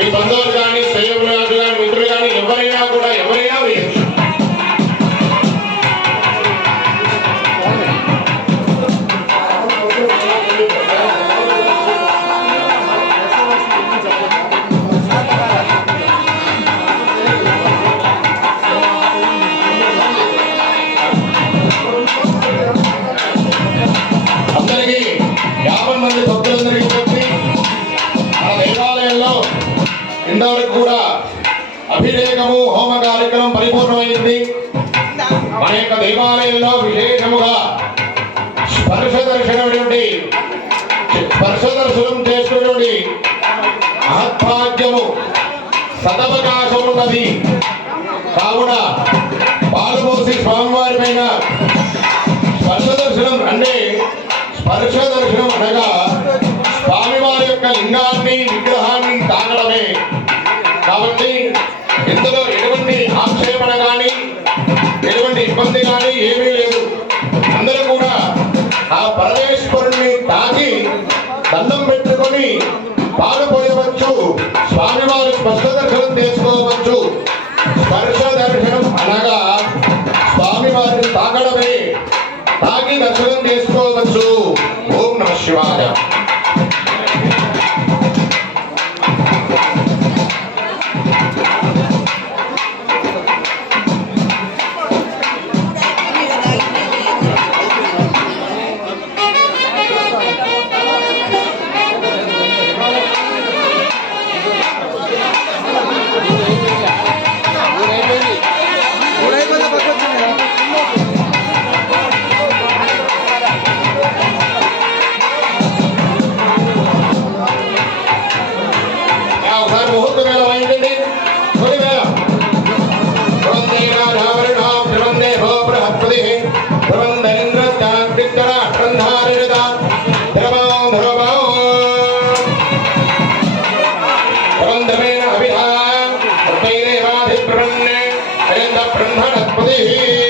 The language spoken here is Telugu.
మీ బంధువులు కానీ స్నేహితులు కానీ మిత్రులు కానీ ఎవరైనా కూడా ఎవరైనా వేయచ్చు. అందరికీ 50 మంది భక్తులందరికీ చెప్పి మన దేవాలయంలో ఇంతవరకు కూడా అభిషేకము హోమ కార్యక్రమం పరిపూర్ణమైంది. మన యొక్క దేవాలయంలో విశేషముగా స్పర్శ దర్శనం చేసుకునేటువంటి మహత్భాగ్యము సదవకాశం ఉన్నది. కావున పాలుపోసి స్వామివారి పైన స్పర్శ దర్శనం అంటే స్పర్శ దర్శనం అనగా స్వామివారి యొక్క లింగాన్ని విగ్రహాన్ని తాగడమే. కాబట్టి ఇందులో ఎటువంటి ఆక్షేపణ కానీ ఎటువంటి ఇబ్బంది కానీ ఏమీ లేదు. అందరూ కూడా ఆ పరమేశ్వరుణ్ణి తాకి దండం పెట్టుకొని పాలుపోయవచ్చు. స్వామివారి స్పర్శ దర్శనం చేసుకోవచ్చు. స్పర్శ దర్శనం అనగా స్వామివారిని తాగడమే. తాగి దర్శనం చేసుకోవచ్చు. ఓం నమః శివాయ. ब्रह्मणस्पति